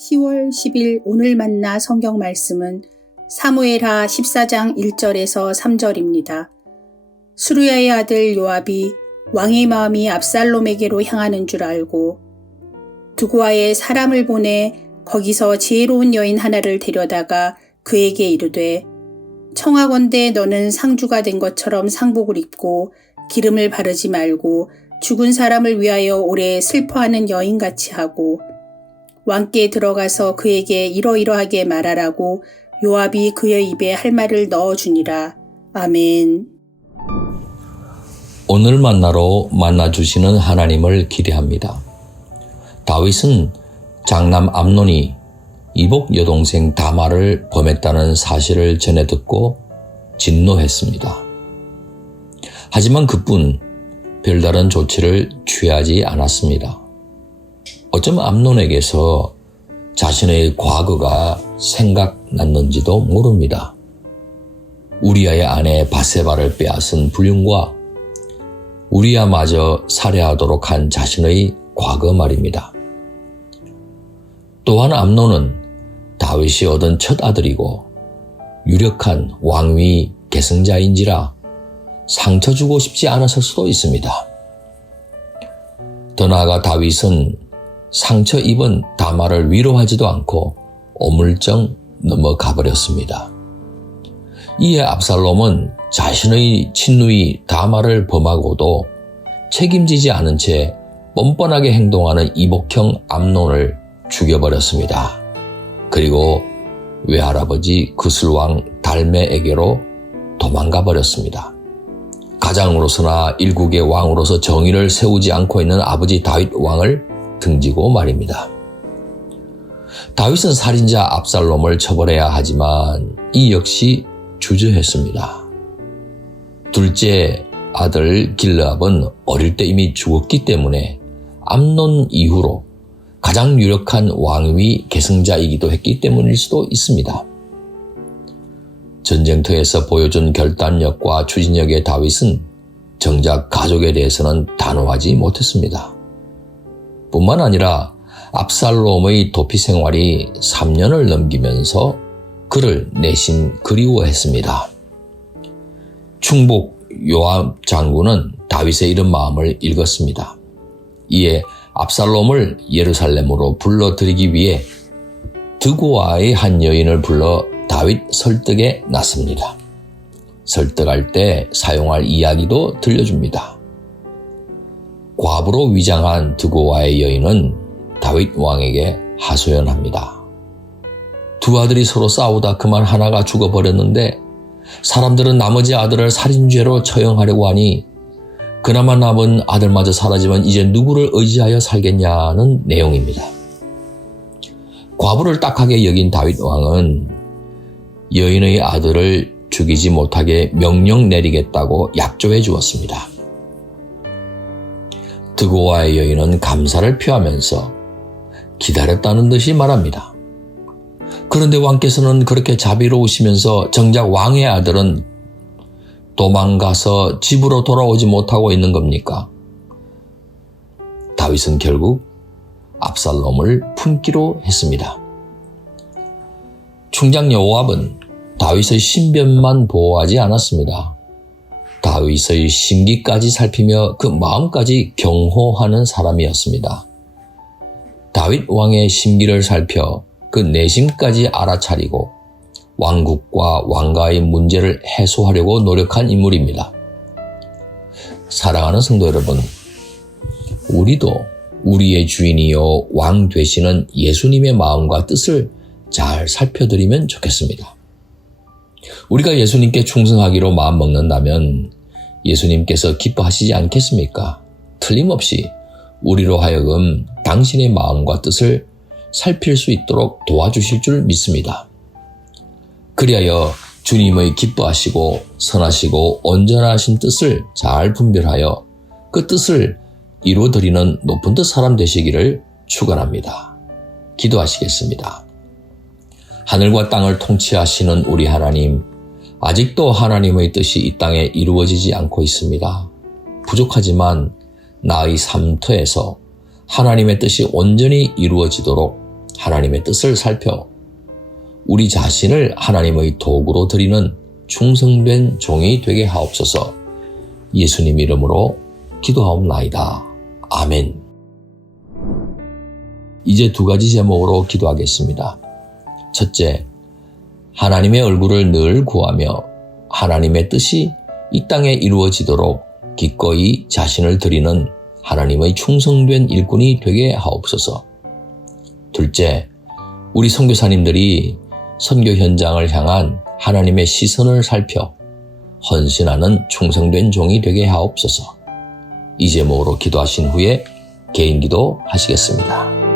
10월 10일 오늘 만나 성경 말씀은 사무엘하 14장 1절에서 3절입니다. 수루야의 아들 요압이 왕의 마음이 압살롬에게로 향하는 줄 알고 두고아에 사람을 보내 거기서 지혜로운 여인 하나를 데려다가 그에게 이르되 청하건대 너는 상주가 된 것처럼 상복을 입고 기름을 바르지 말고 죽은 사람을 위하여 오래 슬퍼하는 여인같이 하고 왕께 들어가서 그에게 이러이러하게 말하라고 요압이 그의 입에 할 말을 넣어주니라. 아멘. 오늘 만나러 만나주시는 하나님을 기대합니다. 다윗은 장남 암논이 이복 여동생 다말을 범했다는 사실을 전해 듣고 진노했습니다. 하지만 그뿐 별다른 조치를 취하지 않았습니다. 어쩌면 암논에게서 자신의 과거가 생각났는지도 모릅니다. 우리아의 아내 바세바를 빼앗은 불륜과 우리아마저 살해하도록 한 자신의 과거 말입니다. 또한 암논은 다윗이 얻은 첫 아들이고 유력한 왕위 계승자인지라 상처 주고 싶지 않았을 수도 있습니다. 더 나아가 다윗은 상처 입은 다말을 위로하지도 않고 오물정 넘어가 버렸습니다. 이에 압살롬은 자신의 친누이 다말을 범하고도 책임지지 않은 채 뻔뻔하게 행동하는 이복형 암논을 죽여버렸습니다. 그리고 외할아버지 그술왕 달메에게로 도망가 버렸습니다. 가장으로서나 일국의 왕으로서 정의를 세우지 않고 있는 아버지 다윗 왕을 등지고 말입니다. 다윗은 살인자 압살롬을 처벌해야 하지만 이 역시 주저했습니다. 둘째 아들 길르압은 어릴 때 이미 죽었기 때문에 암논 이후로 가장 유력한 왕위 계승자이기도 했기 때문일 수도 있습니다. 전쟁터에서 보여준 결단력과 추진력의 다윗은 정작 가족에 대해서는 단호하지 못했습니다. 뿐만 아니라 압살롬의 도피 생활이 3년을 넘기면서 그를 내심 그리워했습니다. 충복 요압 장군은 다윗의 이런 마음을 읽었습니다. 이에 압살롬을 예루살렘으로 불러들이기 위해 드고아의 한 여인을 불러 다윗 설득에 나섭니다. 설득할 때 사용할 이야기도 들려줍니다. 과부로 위장한 드고아의 여인은 다윗 왕에게 하소연합니다. 두 아들이 서로 싸우다 그만 하나가 죽어버렸는데 사람들은 나머지 아들을 살인죄로 처형하려고 하니 그나마 남은 아들마저 사라지면 이제 누구를 의지하여 살겠냐는 내용입니다. 과부를 딱하게 여긴 다윗 왕은 여인의 아들을 죽이지 못하게 명령 내리겠다고 약조해 주었습니다. 드고아의 여인은 감사를 표하면서 기다렸다는 듯이 말합니다. 그런데 왕께서는 그렇게 자비로우시면서 정작 왕의 아들은 도망가서 집으로 돌아오지 못하고 있는 겁니까? 다윗은 결국 압살롬을 품기로 했습니다. 충장 요압은 다윗의 신변만 보호하지 않았습니다. 다윗의 심기까지 살피며 그 마음까지 경호하는 사람이었습니다. 다윗 왕의 심기를 살펴 그 내심까지 알아차리고 왕국과 왕가의 문제를 해소하려고 노력한 인물입니다. 사랑하는 성도 여러분, 우리도 우리의 주인이요 왕 되시는 예수님의 마음과 뜻을 잘 살펴드리면 좋겠습니다. 우리가 예수님께 충성하기로 마음먹는다면 예수님께서 기뻐하시지 않겠습니까? 틀림없이 우리로 하여금 당신의 마음과 뜻을 살필 수 있도록 도와주실 줄 믿습니다. 그리하여 주님의 기뻐하시고 선하시고 온전하신 뜻을 잘 분별하여 그 뜻을 이루어드리는 높은 뜻 사람 되시기를 축원합니다. 기도하시겠습니다. 하늘과 땅을 통치하시는 우리 하나님, 아직도 하나님의 뜻이 이 땅에 이루어지지 않고 있습니다. 부족하지만 나의 삶터에서 하나님의 뜻이 온전히 이루어지도록 하나님의 뜻을 살펴 우리 자신을 하나님의 도구로 드리는 충성된 종이 되게 하옵소서. 예수님 이름으로 기도하옵나이다. 아멘. 이제 두 가지 제목으로 기도하겠습니다. 첫째, 하나님의 얼굴을 늘 구하며 하나님의 뜻이 이 땅에 이루어지도록 기꺼이 자신을 드리는 하나님의 충성된 일꾼이 되게 하옵소서. 둘째, 우리 선교사님들이 선교 현장을 향한 하나님의 시선을 살펴 헌신하는 충성된 종이 되게 하옵소서. 이 제목으로 기도하신 후에 개인 기도 하시겠습니다.